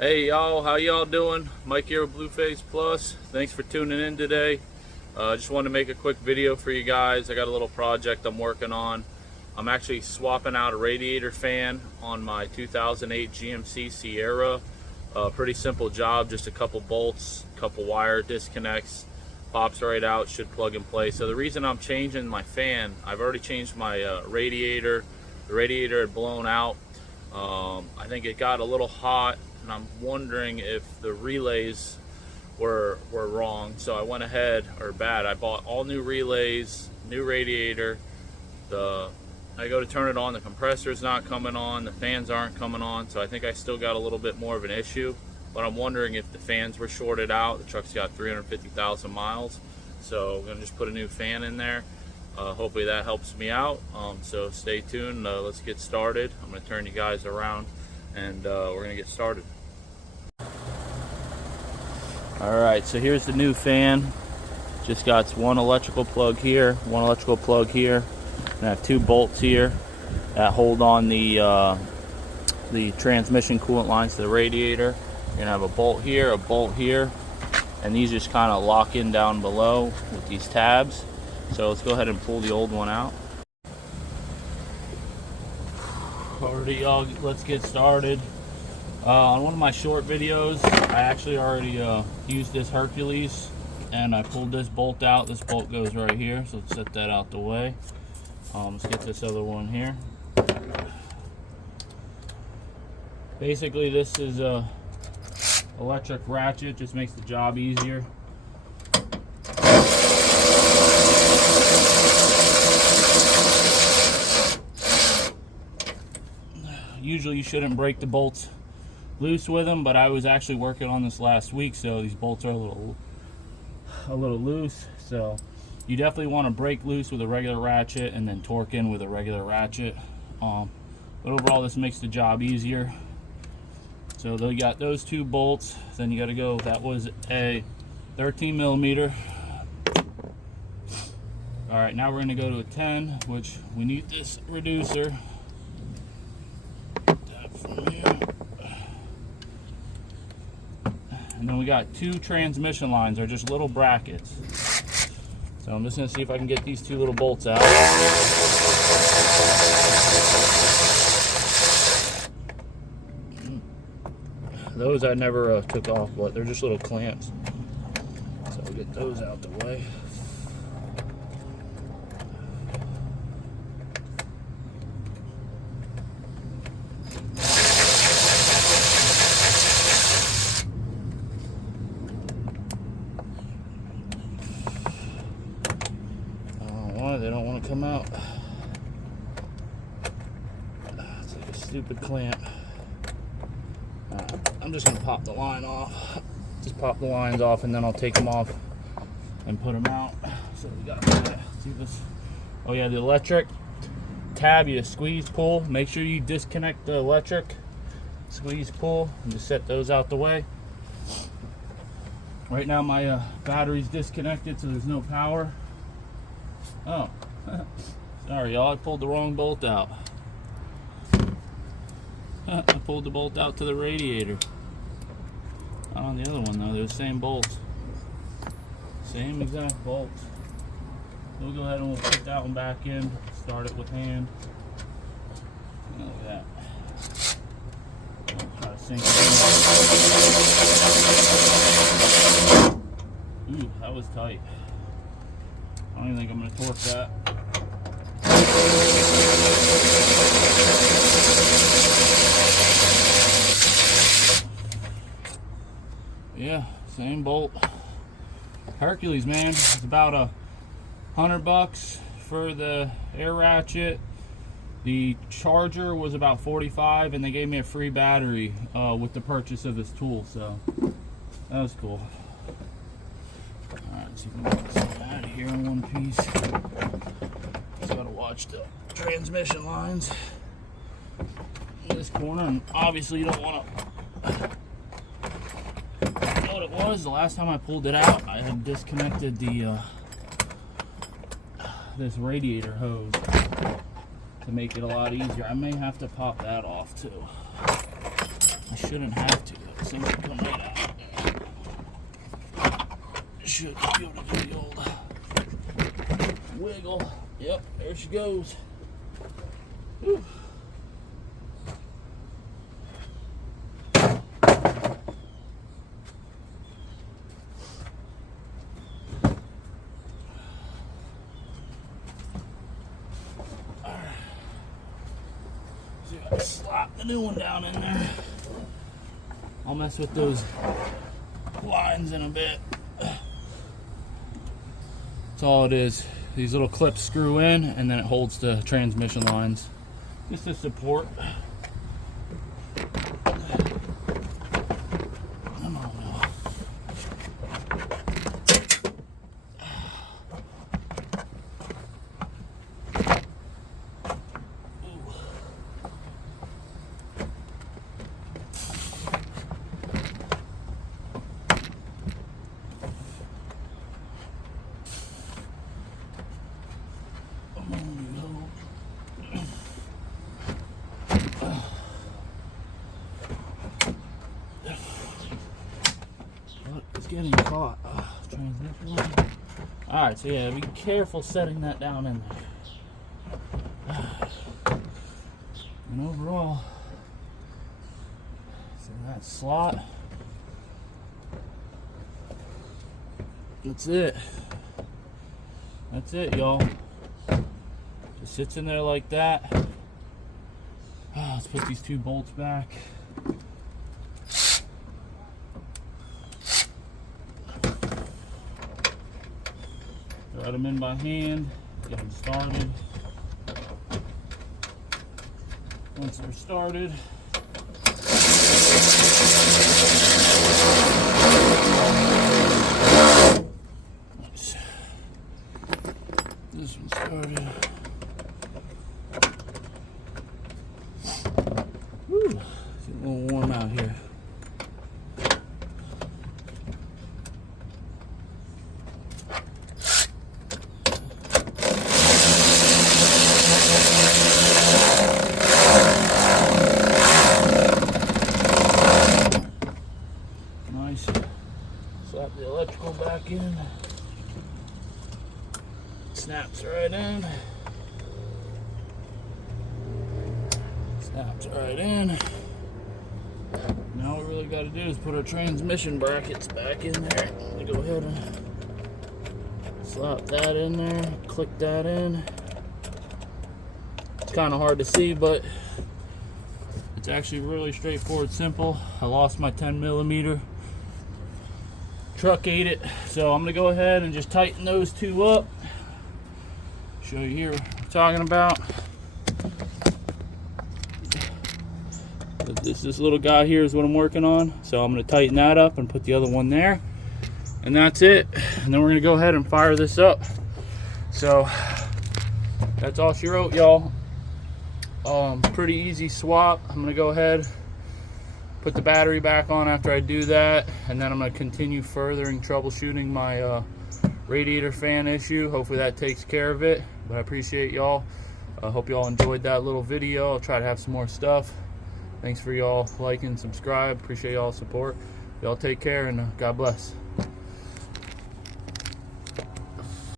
Hey y'all, how y'all doing? Mike here with Blueface Plus. Thanks for tuning in today. Just wanted to make a quick video for you guys. I got a little project I'm working on. I'm actually swapping out a radiator fan on my 2008 GMC Sierra. Pretty simple job, just a couple bolts, couple wire disconnects, pops right out, should plug and play. So the reason I'm changing my fan, I've already changed my radiator. The radiator had blown out. I think it got a little hot, and I'm wondering if the relays were wrong. So I went ahead, or bad, I bought all new relays, new radiator. I go to turn it on, the compressor's not coming on, the fans aren't coming on, so I think I still got a little bit more of an issue. But I'm wondering if the fans were shorted out. The truck's got 350,000 miles, so I'm gonna just put a new fan in there. Hopefully that helps me out. So stay tuned. Let's get started. I'm gonna turn you guys around, and we're gonna get started. All right, so here's the new fan. Just got one electrical plug here, one electrical plug here, and I have two bolts here that hold on the transmission coolant lines to the radiator. You're gonna have a bolt here, and these just kind of lock in down below with these tabs. So let's go ahead and pull the old one out. Alrighty, y'all, let's get started. On one of my short videos, I actually already used this Hercules, and I pulled this bolt out. This bolt goes right here, so let's set that out the way. Let's get this other one here. Basically, this is a electric ratchet, just makes the job easier. Usually you shouldn't break the bolts loose with them, but I was actually working on this last week, so these bolts are a little loose. So you definitely want to break loose with a regular ratchet and then torque in with a regular ratchet. But overall, this makes the job easier. So they got those two bolts. Then you got to go. That was a 13 millimeter. All right, now we're going to go to a 10, which we need this reducer. And then we got two transmission lines. They're just little brackets. So I'm just going to see if I can get these two little bolts out. Those I never took off, but they're just little clamps. So I'll get those out the way. They don't want to come out. It's like a stupid clamp. I'm just gonna pop the line off. Just pop the lines off, and then I'll take them off and put them out. So we got see this. Oh yeah, the electric tab, you squeeze, pull. Make sure you disconnect the electric. Squeeze, pull, and just set those out the way. Right now my battery's disconnected, so there's no power. Oh, sorry y'all, I pulled the wrong bolt out. I pulled the bolt out to the radiator. Not on the other one though, they're the same bolts. Same exact bolts. We'll go ahead and we'll put that one back in, start it with hand. Look at that. I'll try to sink it in. Ooh, that was tight. I don't even think I'm going to torque that. Yeah, same bolt. Hercules, man. It's about $100 for the air ratchet. The charger was about $45, and they gave me a free battery with the purchase of this tool, so that was cool. Alright, so you can get this out of here in one piece. Just gotta watch the transmission lines in this corner, and obviously you don't want to. You know what it was? The last time I pulled it out, I had disconnected the this radiator hose to make it a lot easier. I may have to pop that off too. I shouldn't have to. Somebody come right out. Should be able to do the old wiggle. Yep, there she goes. Whew. Slap the new one down in there. I'll mess with those lines in a bit. That's all it is. These little clips screw in and then it holds the transmission lines. Just to support. Come on now. Getting caught. Transmission. Alright, so yeah, be careful setting that down in there. And overall, so that slot, that's it. That's it, y'all. Just sits in there like that. Let's put these two bolts back. Thread them in by hand, get them started. Once they're started, nice. This one started. Woo, it's getting a little warm out here. Slap the electrical back in. Snaps right in. Snaps right in. Now what we really got to do is put our transmission brackets back in there. Let me go ahead and slap that in there. Click that in. It's kind of hard to see, but it's actually really straightforward, simple. I lost my 10mm. Truck ate it, so I'm gonna go ahead and just tighten those two up. Show you here what I'm talking about. This little guy here is what I'm working on, so I'm gonna tighten that up and put the other one there, and that's it. And then we're gonna go ahead and fire this up. So that's all she wrote, y'all. Pretty easy swap. I'm gonna go ahead, put the battery back on after I do that, and then I'm going to continue furthering troubleshooting my radiator fan issue. Hopefully that takes care of it, but I appreciate y'all. I hope y'all enjoyed that little video. I'll try to have some more stuff. Thanks for y'all liking, subscribe. Appreciate y'all support. Y'all take care, and God bless.